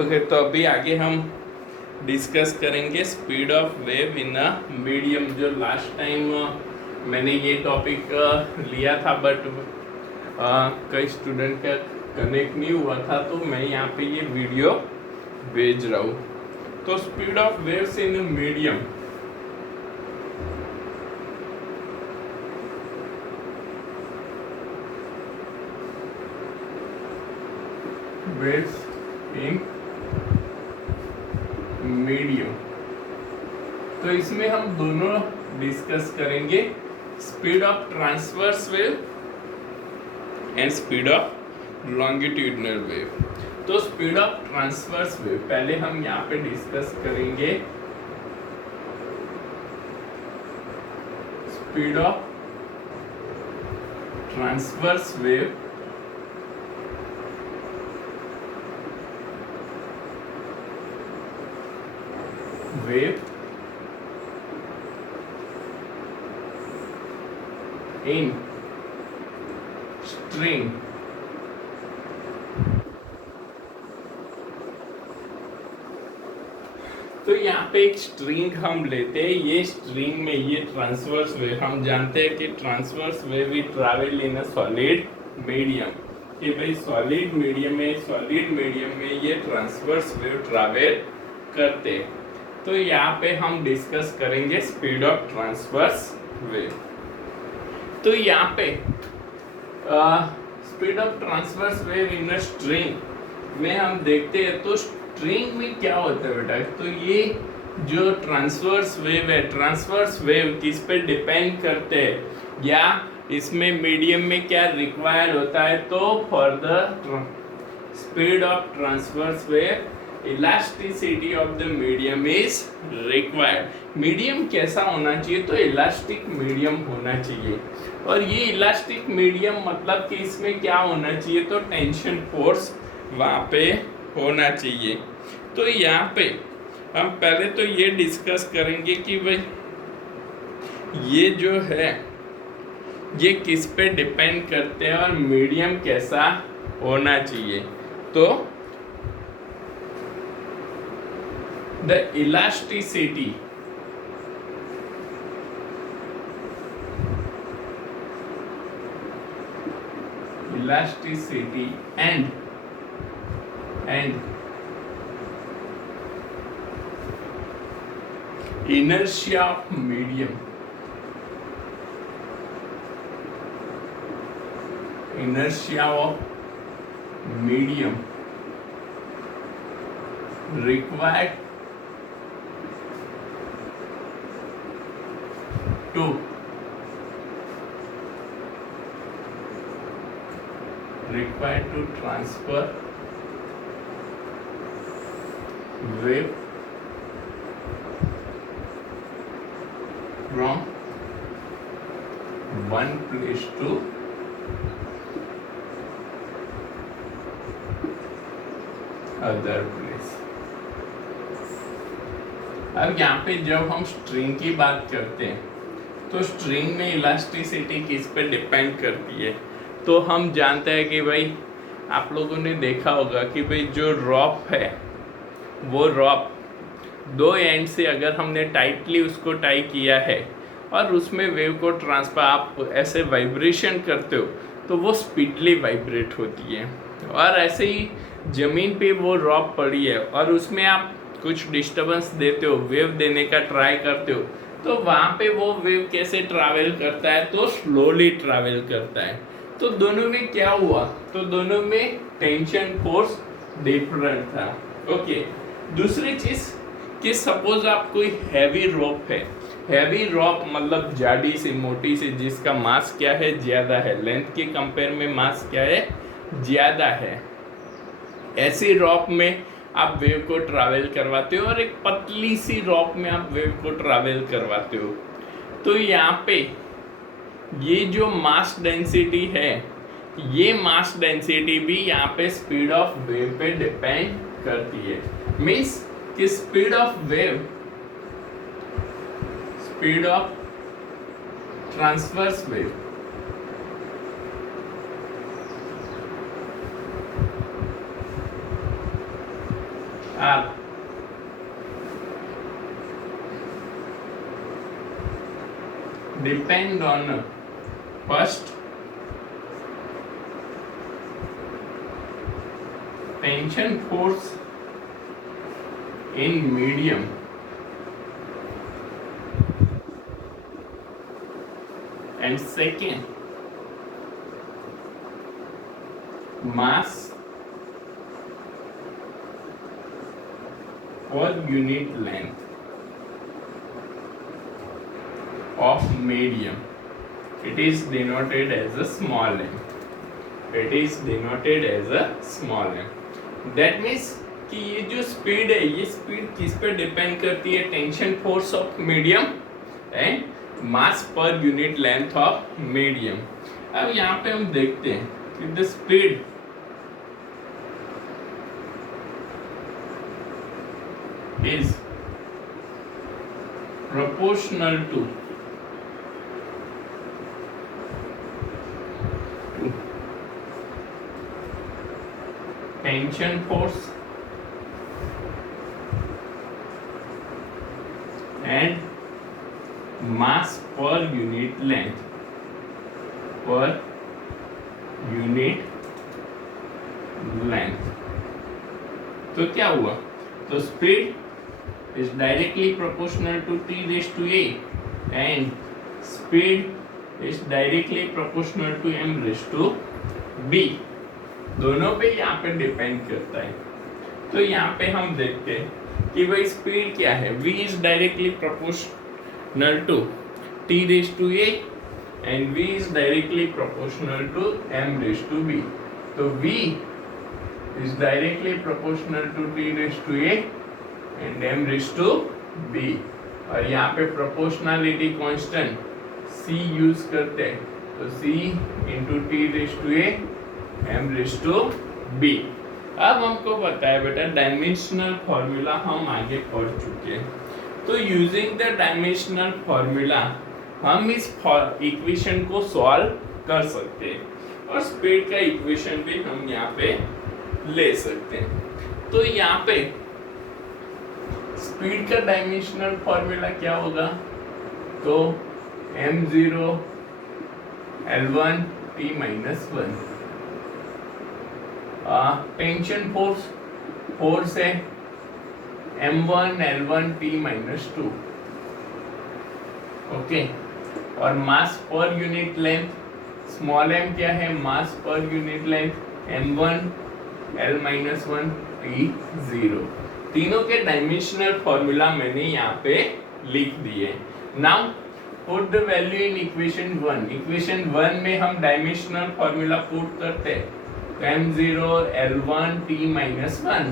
Okay, तो अभी आगे हम डिस्कस करेंगे speed of wave in a medium. जो लास्ट टाइम मैंने ये टॉपिक लिया था, बट कई स्टूडेंट का कनेक्ट नहीं हुआ था, तो मैं यहाँ पे ये वीडियो भेज रहा हूँ। तो speed of waves in medium, waves in medium, तो इसमें हम दोनों डिस्कस करेंगे, speed of transverse wave and speed of longitudinal wave. तो स्पीड ऑफ ट्रांसवर्स वेव पहले हम यहाँ पे डिस्कस करेंगे। Speed of transverse wave in string. तो यहाँ पे एक स्ट्रिंग हम लेते हैं, ये स्ट्रिंग में ये ट्रांसवर्स वेव, हम जानते हैं कि transverse wave we travel in a solid medium, कि भाई सॉलिड मीडियम में ये ट्रांसवर्स वेव ट्रैवल करते हैं। तो यहाँ पे हम डिस्कस करेंगे स्पीड ऑफ ट्रांसवर्स वेव। तो यहाँ पे speed of transverse wave in a string में हम देखते हैं, तो स्ट्रिंग में क्या होता है बेटा, तो ये जो ट्रांसवर्स वेव है, ट्रांसवर्स वेव किस पे डिपेंड करते हैं, या इसमें मीडियम में क्या रिक्वायर्ड होता है, तो for the speed of transverse wave elasticity of the medium is required. Medium कैसा होना चाहिए, तो इलास्टिक मीडियम होना चाहिए। और ये इलास्टिक मीडियम मतलब कि इसमें क्या होना चाहिए, तो टेंशन फोर्स वहाँ पे होना चाहिए। तो यहाँ पे हम पहले तो ये डिस्कस करेंगे कि भाई ये जो है ये किस पे डिपेंड करते हैं और मीडियम कैसा होना चाहिए। तो the elasticity and inertia of medium, required to transfer wave from one place to other place। अब यहाँ पे जब हम स्ट्रिंग की बात करते हैं, तो स्ट्रिंग में इलास्टिसिटी किस पे डिपेंड करती है, तो हम जानते हैं कि भाई आप लोगों ने देखा होगा कि भाई जो रॉप है, वो रॉप दो एंड से अगर हमने टाइटली उसको टाई किया है और उसमें वेव को ट्रांसफर आप ऐसे वाइब्रेशन करते हो, तो वो स्पीडली वाइब्रेट होती है। और ऐसे ही ज़मीन पे वो रॉप पड़ी है और उसमें आप कुछ डिस्टर्बेंस देते हो, वेव देने का ट्राई करते हो, तो वहाँ पे वो वेव कैसे ट्रैवल करता है, तो स्लोली ट्रैवल करता है। तो दोनों में क्या हुआ, तो दोनों में टेंशन फोर्स डिफरेंट था। ओके, दूसरी चीज़ कि सपोज आप कोई हैवी रॉप है, हैवी रॉप मतलब जाडी से मोटी से, जिसका मास क्या है, ज़्यादा है, लेंथ के कंपेयर में मास क्या है, ज़्यादा है, ऐसी रॉप में आप वेव को ट्रैवल करवाते हो और एक पतली सी रॉप में आप वेव को ट्रैवल करवाते हो। तो यहाँ पे ये जो मास डेंसिटी है, ये मास डेंसिटी भी यहाँ पे स्पीड ऑफ वेव पे डिपेंड करती है। मीन्स कि speed of wave, speed of transverse wave are depend on first tension force in medium and second mass per unit length of medium. It is denoted as a small m. It is denoted as a small m. That means कि ये जो speed है, ये speed किस पे depend करती है? Tension force of medium and mass per unit length of medium. अब यहाँ पे हम देखते हैं कि the speed is proportional to tension force and mass per unit length तो क्या हुआ? तो speed is directly proportional to t raised to a and speed is directly proportional to m raised to b. दोनों पे यहाँ पे depend करता है. तो यहाँ पे हम देखते हैं कि भाई स्पीड क्या है. v is directly proportional to t raised to a and v is directly proportional to m raised to b. तो v is directly proportional to t raised to a and m raised to b. और यहाँ पे proportionality constant c use करते हैं, तो c into T raise to A m raise to b. अब हमको पता है बेटा डायमेंशनल फॉर्मूला हम आगे पढ़ चुके हैं. तो यूजिंग द डायमेंशनल फॉर्मूला हम इस इक्वेशन को सॉल्व कर सकते हैं और स्पीड का इक्वेशन भी हम यहाँ पे ले सकते हैं. तो यहाँ पे स्पीड का डायमेंशनल फॉर्मूला क्या होगा? तो m0 L1 t minus 1. Tension force है m1 L1 t minus 2. Okay. और मास per unit length small m क्या है? मास per unit length m1 L minus 1 t0. तीनों के डायमेंशनल फॉर्मूला मैंने यहाँ पे लिख दिए. Now put the value in equation 1. Equation 1 में हम डायमेंशनल फॉर्मूला पुट करते हैं. तो m0 L1 t minus 1.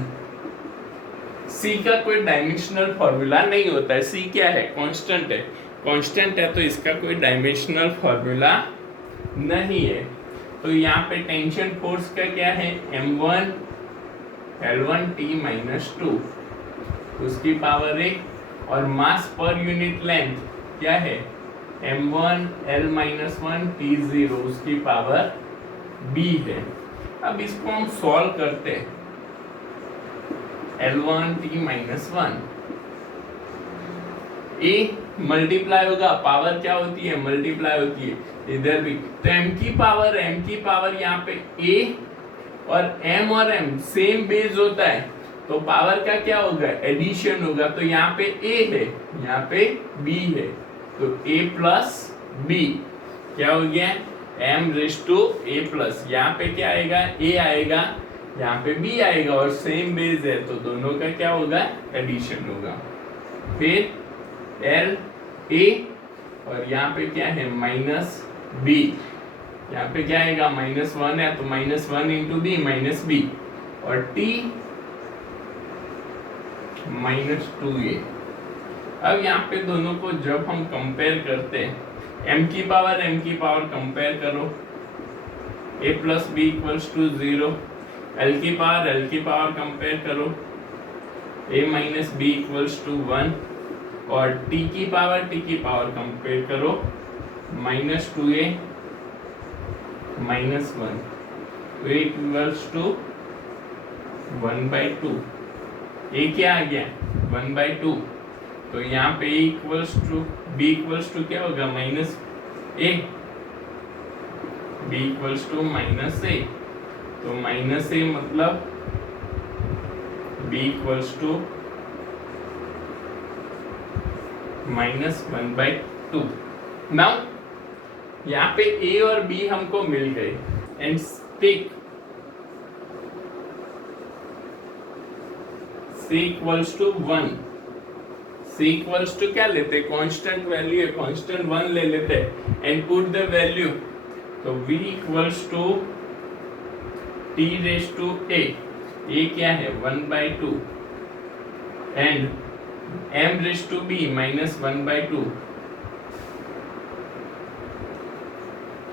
c का कोई डायमेंशनल फॉर्मूला नहीं होता है. c क्या है? कांस्टेंट है. कांस्टेंट है तो इसका कोई डायमेंशनल फॉर्मूला नहीं है. तो यहाँ पे टेंशन फोर्स का क्या है? m1 L1 t minus 2 उसकी पावर 1 और मास पर यूनिट लेंथ क्या है? m1 L minus 1 t0 उसकी पावर b है. अब इसको हम सॉल्व करते हैं. L1 t minus 1 a multiply होगा. पावर क्या होती है? मल्टीप्लाई होती है इधर भी. तो m की पावर यहाँ पे a और m सेम बेस होता है तो पावर का क्या होगा? एडिशन होगा. तो यहाँ पे a है, यहाँ पे b है, तो a प्लस b क्या हो गया? m raise to a plus. यहाँ पे क्या आएगा? a आएगा, यहाँ पे b आएगा और सेम बेस है तो दोनों का क्या होगा? एडिशन होगा. फिर l a और यहाँ पे क्या है? Minus b. यहाँ पे क्या आएगा? -1 है तो -1 इंटू बी माइनस बी और t -2a. अब यहाँ पे दोनों को जब हम कंपेयर करते हैं m की पावर कंपेयर करो. a plus B equals to 0. l की पावर कंपेयर करो. a minus B equals to 1 और t की पावर कंपेयर करो. -2a -1 equals to 1/2. ए क्या आ गया 1/2, तो यहाँ पे a equals to b equals to क्या होगा minus a, b equals to minus a, तो माइनस a मतलब b इक्वल्स टू -1/2। नाउ यहाँ पे a और b हमको मिल गए and take c equals to 1, c equals to क्या लेते हैं कांस्टेंट वैल्यू है, कांस्टेंट 1 ले लेते हैं एंड पुट द वैल्यू, तो v equals to t raise to a, ये क्या है 1/2 and m raise to b -1/2,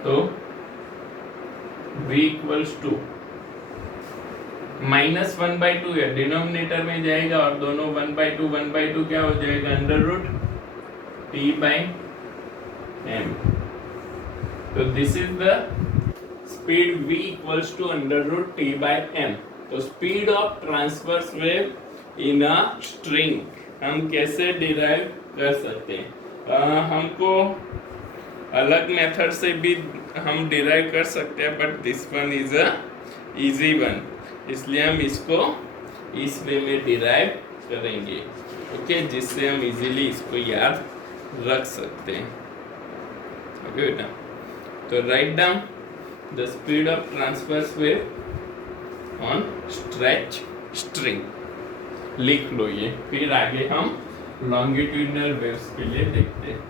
तो v इक्वल्स टू -1/2 है, डिनोमिनेटर में जाएगा और दोनों 1/2 क्या हो जाएगा अंडर रूट t/m, तो this is the speed v equals to under root t/m। तो speed of transverse wave in a string हम कैसे डिराइव कर सकते हैं, हमको अलग मेथड से भी हम डिराइव कर सकते हैं, but this one is a easy one, इसलिए हम इसको इस वे में डिराइव करेंगे, ओके, जिससे हम इजीली इसको याद रख सकते हैं। ओके बेटा, तो right down the speed of transverse wave on stretch string, लिख लो ये, फिर आगे हम लॉन्गिट्यूडिनल वेव्स के लिए देखते हैं।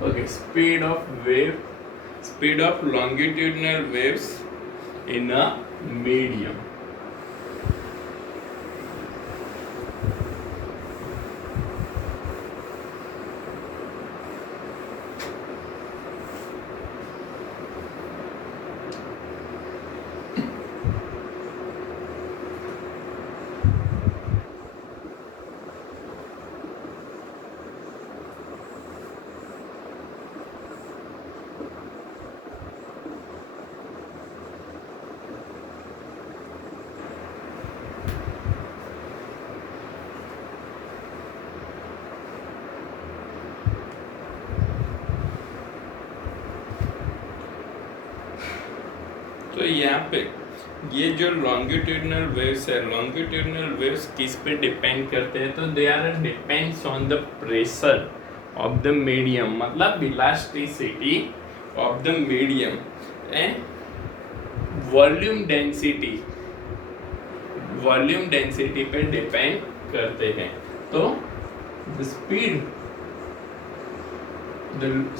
Okay, speed of longitudinal waves in a medium. यहाँ पे ये जो लॉन्गिट्यूडनल वेव्स है, लॉन्गिट्यूडनल वेव्स किस पे डिपेंड करते हैं? तो they are depends on the pressure of the medium, मतलब elasticity of the medium and volume density पे डिपेंड करते हैं। तो the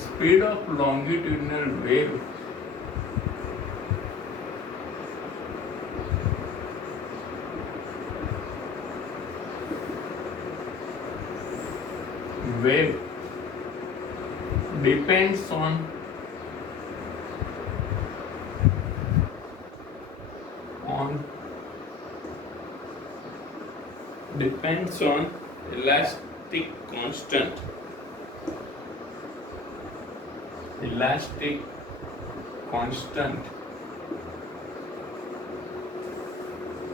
speed of longitudinal wave depends on elastic constant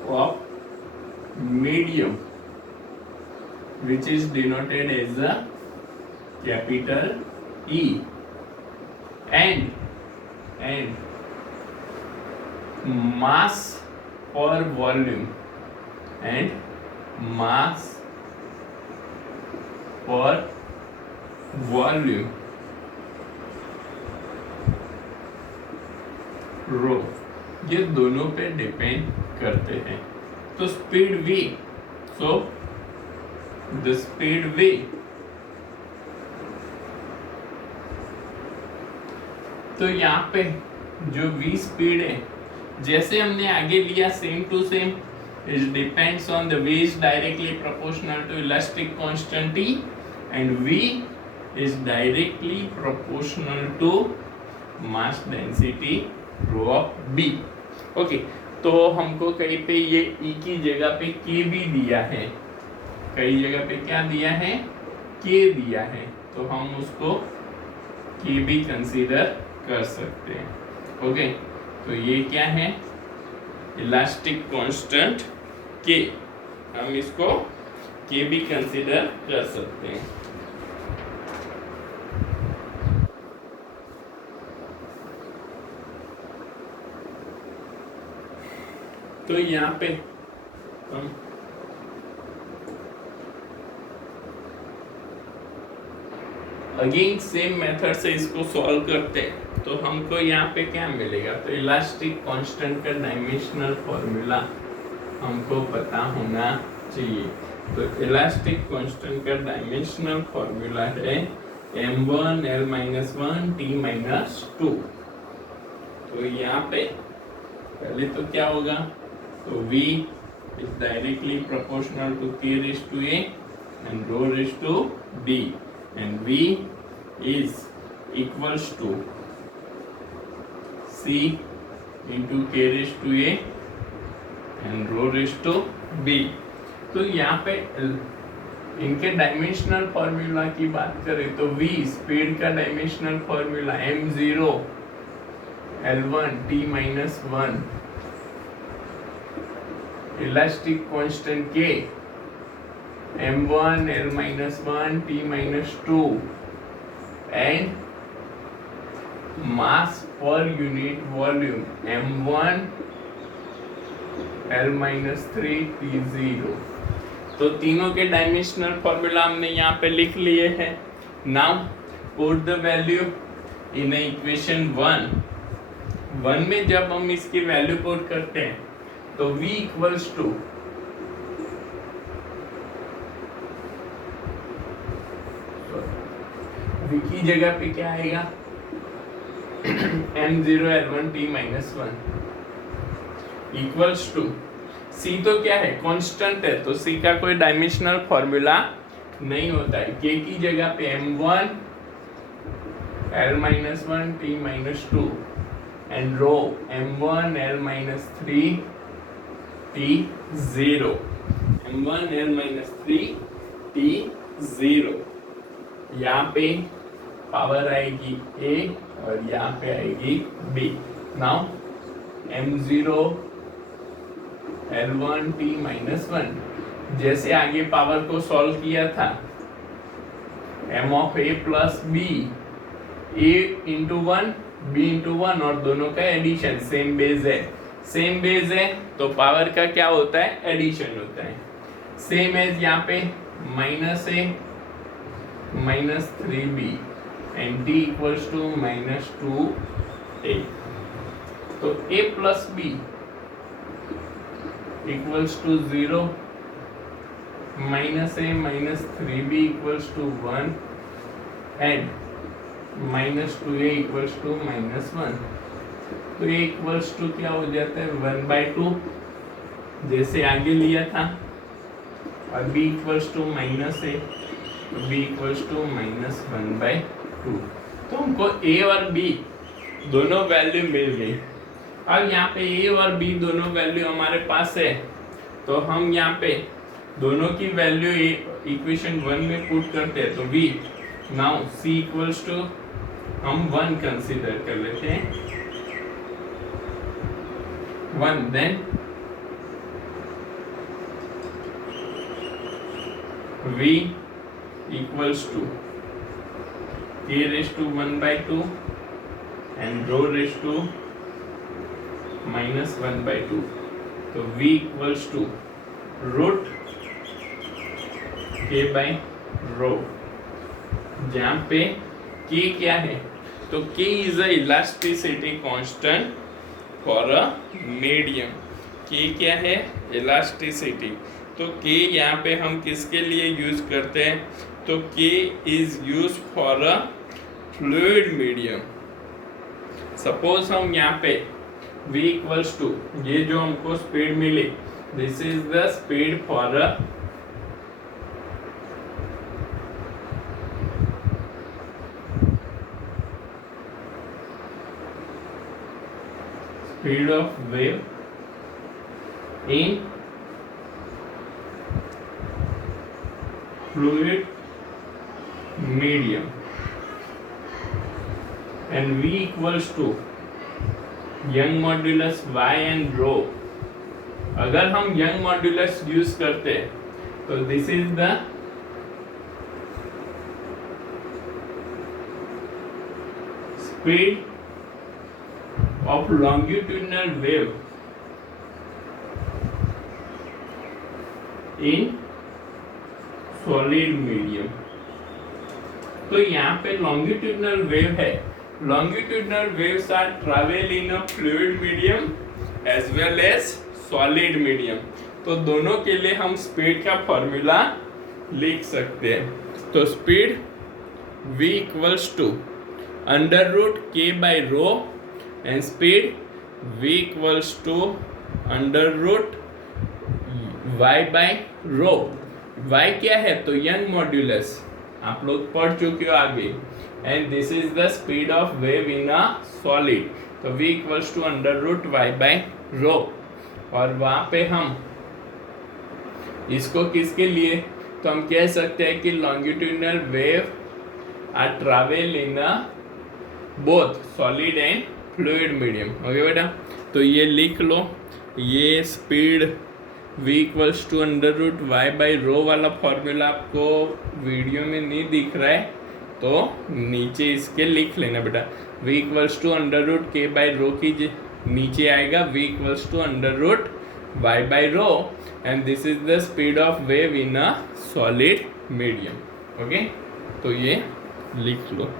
of medium, which is denoted as a capital E, and mass per volume, रो, ये दोनों पे depend करते हैं। तो speed v, so the speed v तो यहाँ पे जो v स्पीड है, जैसे हमने आगे लिया same to same, it depends on the v is directly proportional to elastic constant T and v is directly proportional to mass density rho of b। Okay, तो हमको कहीं पे ये E की जगह पे K भी दिया है, कई जगह पे क्या दिया है? K दिया है, तो हम उसको K भी कंसीडर कर सकते हैं। ओके, तो ये क्या है? इलास्टिक कांस्टेंट K, हम इसको K भी कंसीडर कर सकते हैं। तो यहाँ पे हम अगेन सेम मेथड से इसको सॉल्व करते हैं, तो हमको यहाँ पे क्या मिलेगा? तो इलास्टिक कांस्टेंट का डायमेंशनल फॉर्मूला हमको पता होना चाहिए। तो इलास्टिक कांस्टेंट का डायमेंशनल फॉर्मूला है m1 l-1 t-2। तो यहाँ पे पहले तो क्या होगा? तो v is directly proportional to k raised to a and rho raised to d, and v is equals to c into k raised to a and rho raised to b। तो यहाँ पे इनके डायमेंशनल फॉर्मूला की बात करें तो v speed का dimensional formula m0 l1 t-1, elastic constant K m1 l-1 t-2 and mass per unit volume m1 l-3 t0। तो तीनों के डायमेंशनल फॉर्मूला हमने यहाँ पे लिख लिए हैं। Now put the value in equation 1 में जब हम इसकी वैल्यू पुट करते हैं तो v इक्वल्स टू v की जगह पे क्या आएगा? m0 l1 t-1 equals to c, तो क्या है? कांस्टेंट है, तो c का कोई डायमेंशनल फॉर्मूला नहीं होता है। k की जगह पे m1 l-1 t-2 and row m1 l-3 t0, m1 l-3 t0। यहाँ पे पावर आएगी a और यहाँ पे आएगी b। Now m0 l1 t-1, जैसे आगे पावर को सॉल्व किया था, m of a plus b, a into 1 b into one और दोनों का एडिशन, सेम बेस है, सेम बेस है तो पावर का क्या होता है, एडिशन होता है। सेम एज यहाँ पे minus a minus 3b and t equals to minus 2a। तो a plus b equals to 0, minus a minus 3b equals to 1 and minus 2a equals to minus 1। तो ये इक्वल्स टू क्या हो जाता है, 1/2 जैसे आगे लिया था, और b equals to minus a, b equals to minus 1/2। तो हमको a और b दोनों वैल्यू मिल गई। अब यहाँ पे a और b दोनों वैल्यू हमारे पास है, तो हम यहाँ पे दोनों की वैल्यू इक्वेशन 1 में पुट करते हैं। तो v now c equals to हम 1 कंसीडर कर लेते हैं, 1 then v equals to a raised to 1/2 and rho raised to minus 1/2। तो v equals to root k by rho, जहाँ पे k क्या है, तो k is a elasticity constant for a medium। k क्या है, elasticity। तो k यहाँ पे हम किसके लिए यूज करते हैं, तो k is used for a fluid medium। Suppose हम यहाँ पे v equals to, ये जो हमको स्पीड मिली, this is the speed for a speed of wave in fluid medium and v equals to Young modulus y and rho. अगर हम Young modulus use करते हैं तो this is the speed of longitudinal wave in solid medium। तो यहाँ पे longitudinal wave है, longitudinal waves are travel in a fluid medium as well as solid medium। तो दोनों के लिए हम स्पीड का फॉर्मूला लिख सकते हैं। तो speed v equals to under root k by rho and speed v equals to under root y by rho। y क्या है, तो यंग मॉड्यूलस, आप लोग पढ़ चुके हो आगे, and this is the speed of wave in a solid. तो v equals to under root y by rho। और वहाँ पे हम इसको किसके लिए, तो हम कह सकते हैं कि longitudinal wave are travel in a both solid and fluid medium. Okay बेटा, तो ये लिख लो, ये speed v equals to under root Y by rho वाला फॉर्मूला आपको वीडियो में नहीं दिख रहा है, तो नीचे इसके लिख लेना बेटा। v equals to under root k by rho की नीचे आएगा v equals to under root Y by rho and this is the speed of wave in a solid medium. Okay, तो ये लिख लो।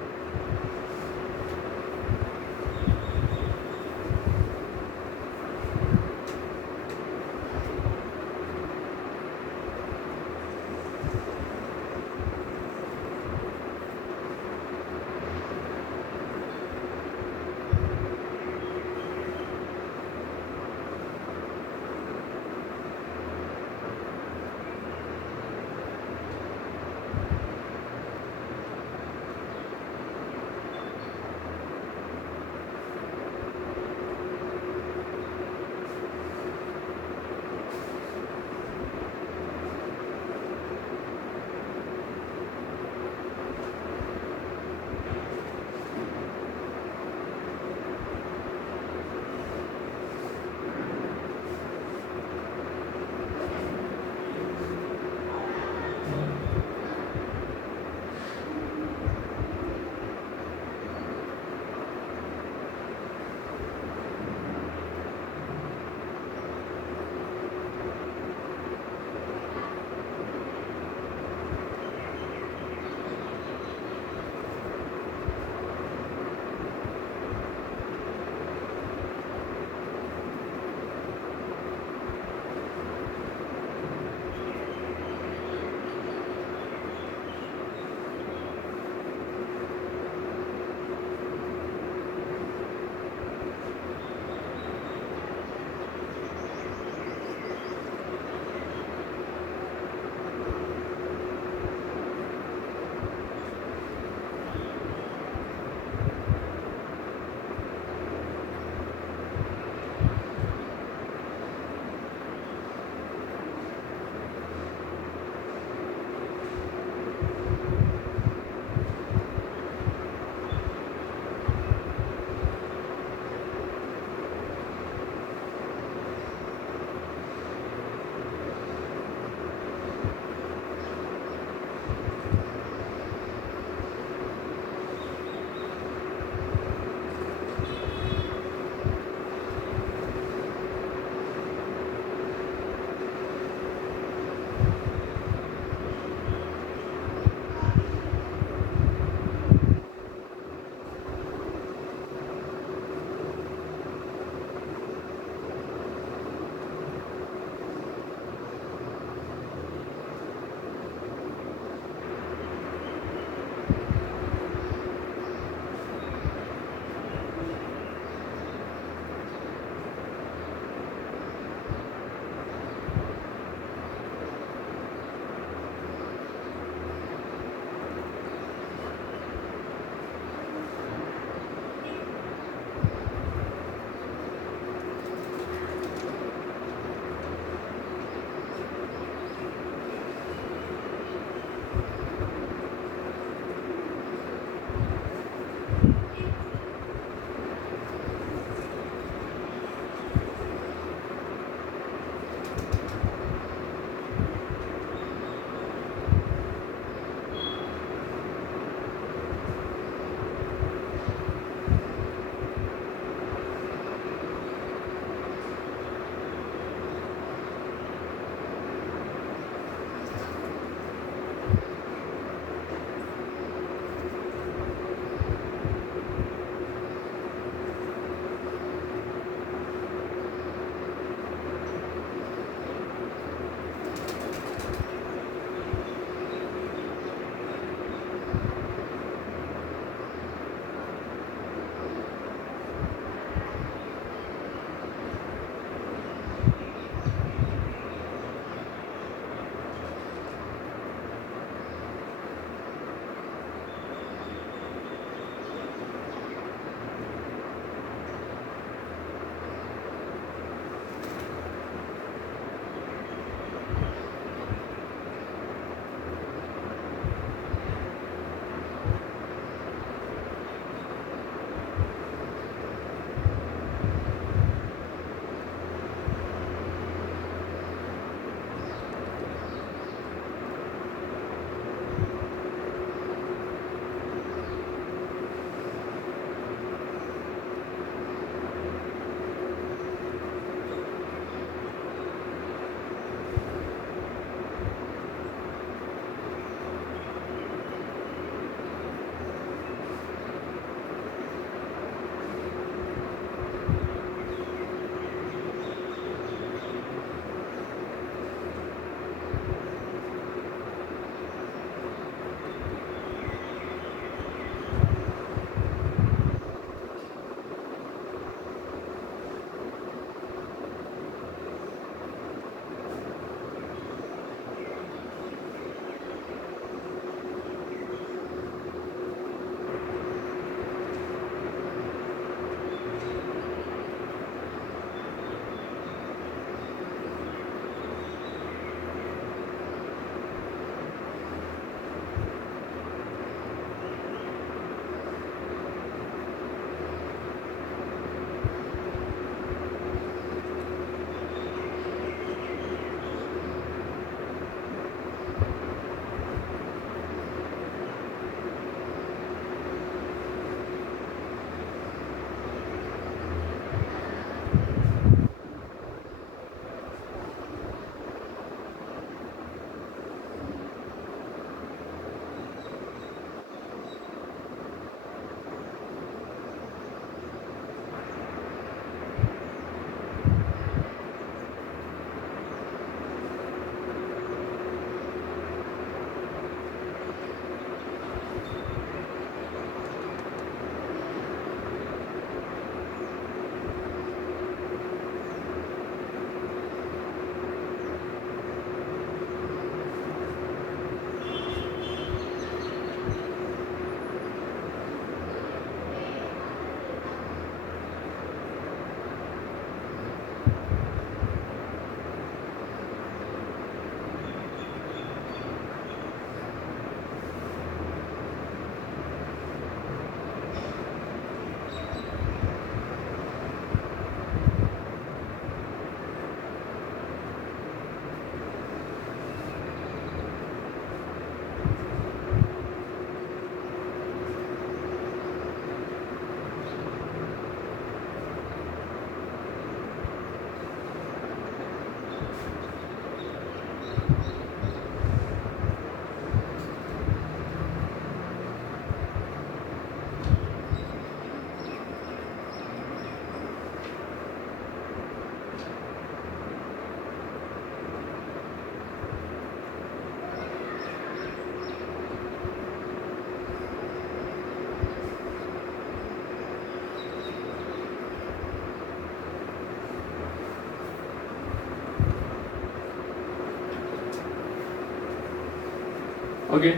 ओके,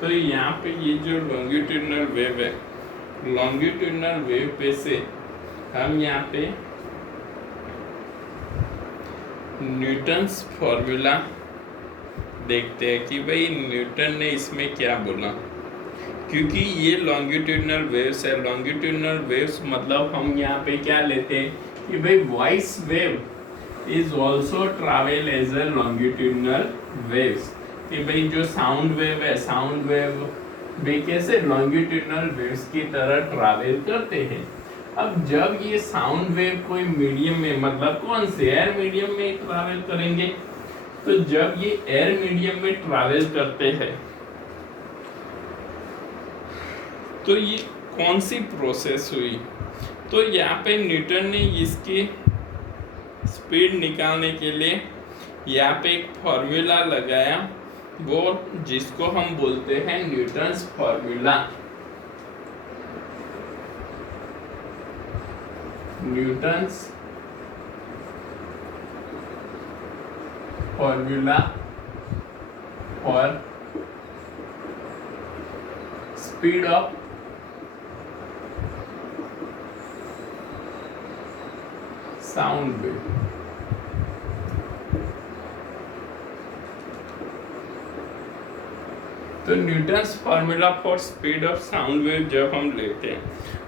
तो यहाँ पे ये जो लॉन्गिट्यूडनल वेव है, लॉन्गिट्यूडनल वेव पे से हम यहाँ पे न्यूटन्स फॉर्मूला देखते हैं कि भाई न्यूटन ने इसमें क्या बोला, क्योंकि ये लॉन्गिट्यूडनल वेव्स है। लॉन्गिट्यूडनल वेव्स मतलब हम यहाँ पे क्या लेते हैं कि भाई voice wave is also travel as a longitudinal waves, कि भाई जो साउंड वेव है, साउंड वेव भी कैसे लॉन्गिट्यूडनल वेव्स की तरह ट्रैवल करते हैं। अब जब ये साउंड वेव कोई मीडियम में, मतलब कौन से एयर मीडियम में ट्रैवल करेंगे, तो जब ये एयर मीडियम में ट्रैवल करते हैं तो ये कौन सी प्रोसेस हुई, तो यहाँ पे न्यूटन ने इसकी स्पीड निकालने के लिए यहाँ पे एक फॉर्मूला लगाया, वो जिसको हम बोलते हैं Newton's formula. Newton's formula for speed of sound wave. तो Newton's formula for speed of sound wave जब हम लेते हैं,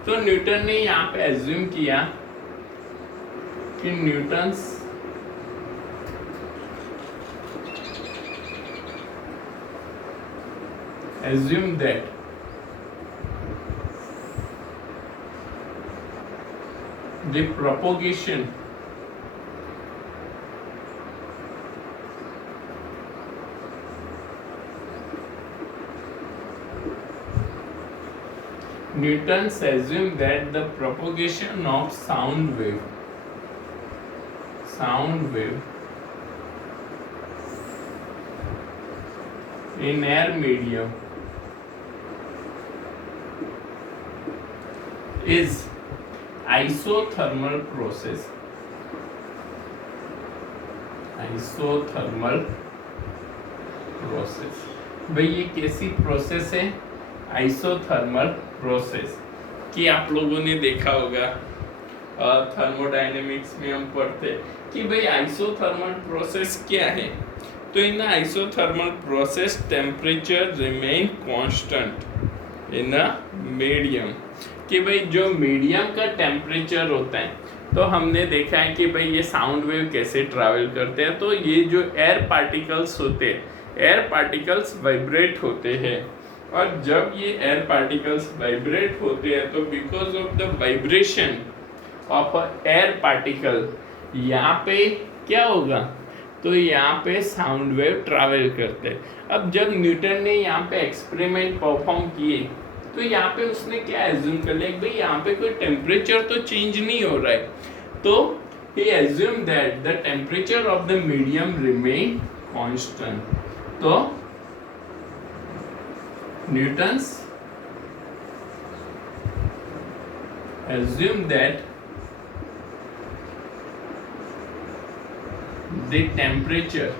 तो न्यूटन ने यहाँ पे एज्यूम किया कि Newton's assume that the propagation Newton's assumed that the propagation of sound wave in air medium is isothermal process. Isothermal process भाई ये कैसी प्रोसेस है? आइसोथर्मल प्रोसेस कि आप लोगों ने देखा होगा थर्मोडायनेमिक्स में हम पढ़ते कि भाई आइसोथर्मल प्रोसेस क्या है। तो in isothermal process temperature remain constant in a medium, कि भाई जो मीडियम का टेम्परेचर होता है, तो हमने देखा है कि भाई ये साउंड वेव कैसे ट्रैवल करते हैं। तो ये जो एयर पार्टिकल्स होते हैं, एयर पार्टिकल्स वाइब्रेट होते हैं, और जब ये एयर पार्टिकल्स वाइब्रेट होते हैं तो because of the vibration of air particle यहाँ पे क्या होगा, तो यहाँ पे साउंड वेव ट्रैवल करते हैं। अब जब न्यूटन ने यहाँ पे एक्सपेरिमेंट परफॉर्म किए तो यहाँ पे उसने क्या एज्यूम कर लिया, भाई यहाँ पे कोई टेम्परेचर तो चेंज नहीं हो रहा है, तो he assumed that the temperature of the medium remain constant. तो Newton's assumed that the temperature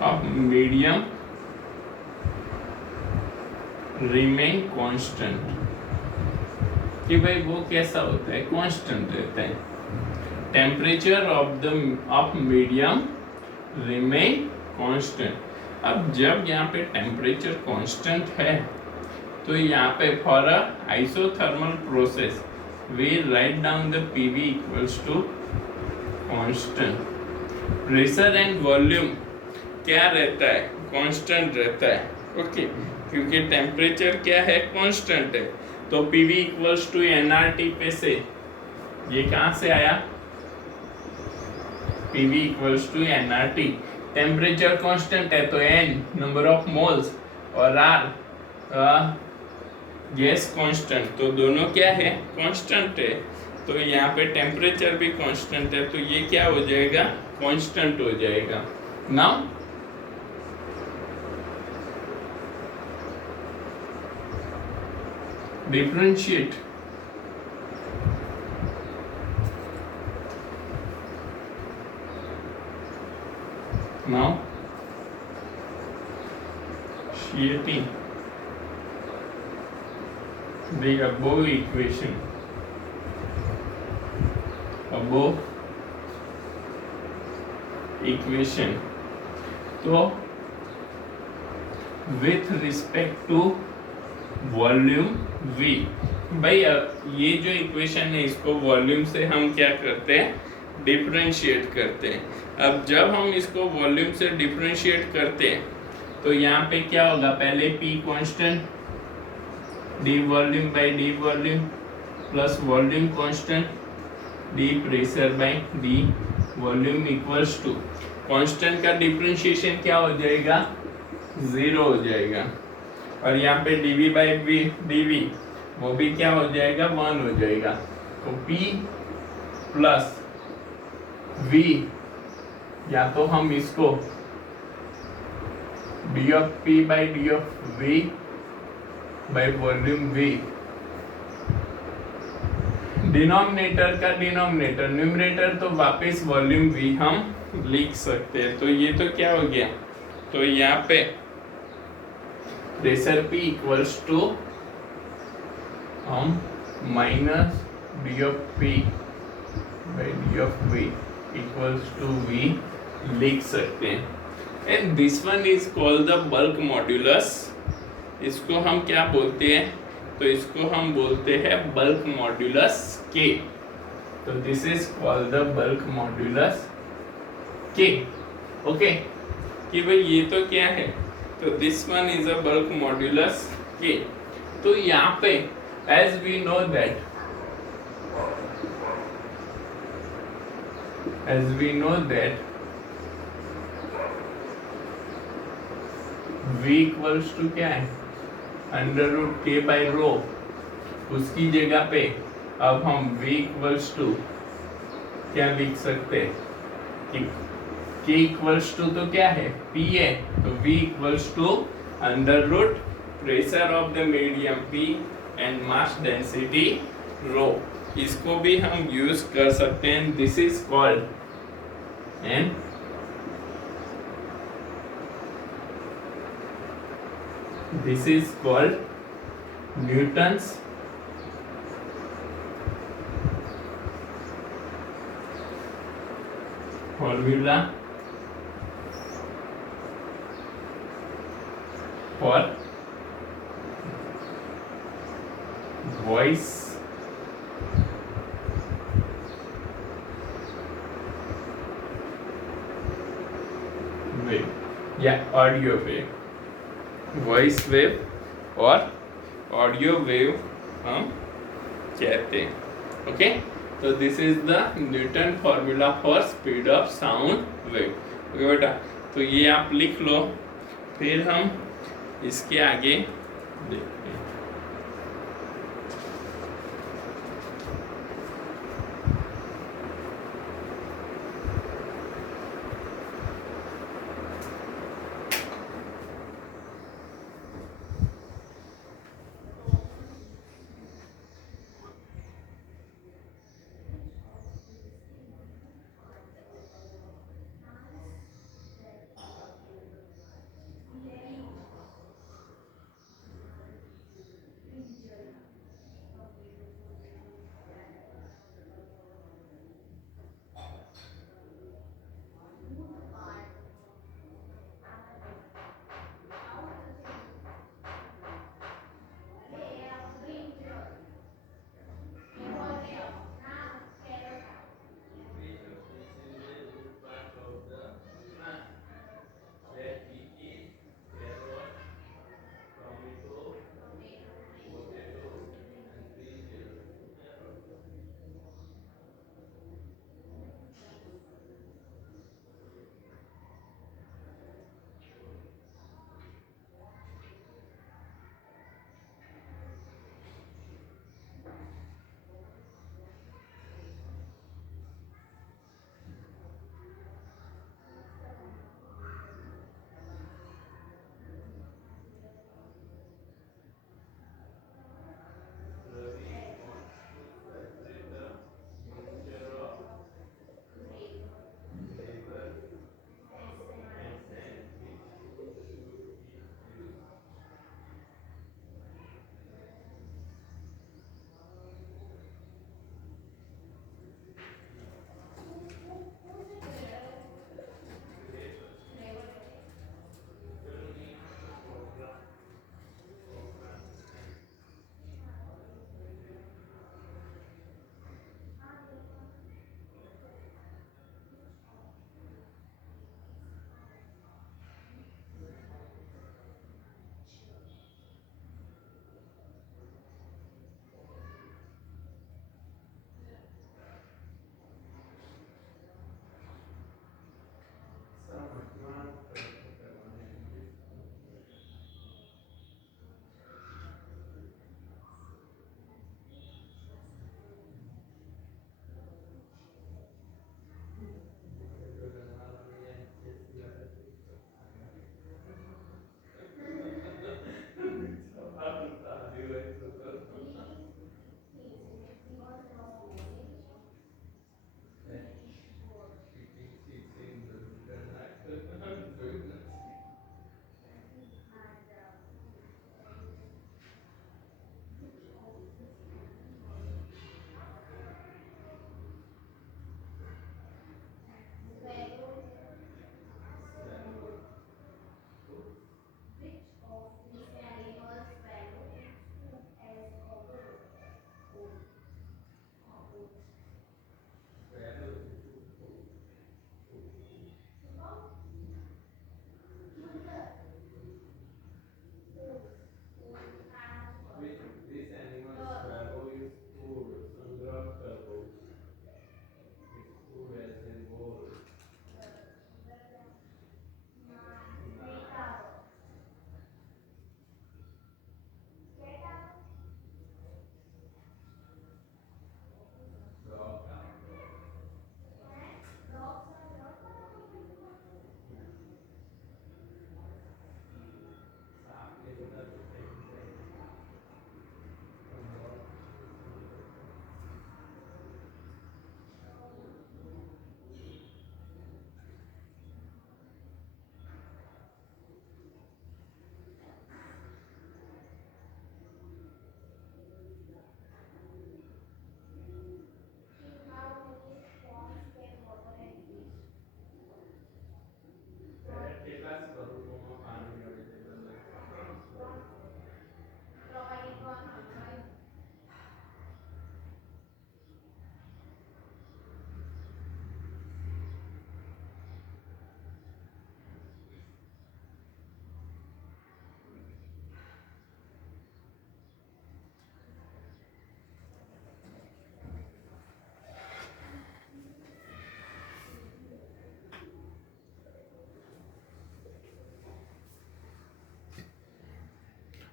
of medium remain constant, कि भाई वो कैसा होता है, कांस्टेंट रहता है। Temperature of medium remain constant. अब जब यहाँ पे टेम्परेचर कांस्टेंट है तो यहाँ पे for a isothermal process we write down the PV equals to constant. Pressure and volume क्या रहता है, कांस्टेंट रहता है, ओके, क्योंकि टेम्परेचर क्या है, कांस्टेंट है। तो PV इक्वल्स टू nRT पे से ये कहाँ से आया, PV equals to nRT। Temperature constant है तो n नंबर ऑफ मोल्स और R गैस कांस्टेंट, तो दोनों क्या है, कांस्टेंट है। तो यहाँ पे टेम्परेचर भी कांस्टेंट है, तो ये क्या हो जाएगा, कांस्टेंट हो जाएगा। Now differentiate Now stating the above equation तो with respect to volume v, भाई अब ये जो इक्वेशन है इसको वॉल्यूम से हम क्या करते हैं, डिफरेंशिएट करते हैं। अब जब हम इसको वॉल्यूम से डिफरेंशिएट करते हैं तो यहाँ पे क्या होगा, पहले p constant, d volume by d volume plus volume constant d pressure by d volume equals to, constant का डिफरेंशिएशन क्या हो जाएगा, 0 हो जाएगा, और यहाँ पे dv बाय dv वो भी क्या हो जाएगा, 1 हो जाएगा। तो p प्लस v, या तो हम इसको d of p by d of v by volume v, denominator का डिनोमिनेटर, न्यूमरेटर तो वापस वॉल्यूम v हम लिख सकते हैं। तो ये तो क्या हो गया, तो यहाँ पे प्रेशर p इक्वल्स टू हम minus d of p by d of v equals to v लिख सकते हैं। And this one is called the bulk modulus. इसको हम क्या बोलते हैं, तो इसको हम बोलते हैं बल्क मॉड्यूलस k। तो this is called the bulk modulus k। Okay, कि भाई ये तो क्या है, तो this one is a bulk modulus k। तो यहाँ पे as we know that v equals to क्या है, under root k by rho, उसकी जगह पे अब हम v इक्वल्स टू क्या लिख सकते हैं कि k इक्वल्स टू तो क्या है, p है, तो v equals to under root pressure of the medium p and mass density rho. इसको भी हम यूज कर सकते हैं। This is called and this is called Newton's formula for voice wave या ऑडियो वेव, वॉइस वेव और audio wave हम कहते हैं। ओके, तो this is the Newton formula for speed of sound wave. Okay बेटा, तो ये आप लिख लो, फिर हम इसके आगे देखते हैं।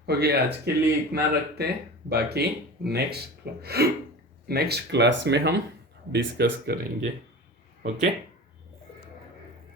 ओके, आज के लिए इतना रखते हैं, बाकी नेक्स्ट क्लास में हम डिस्कस करेंगे। ओके।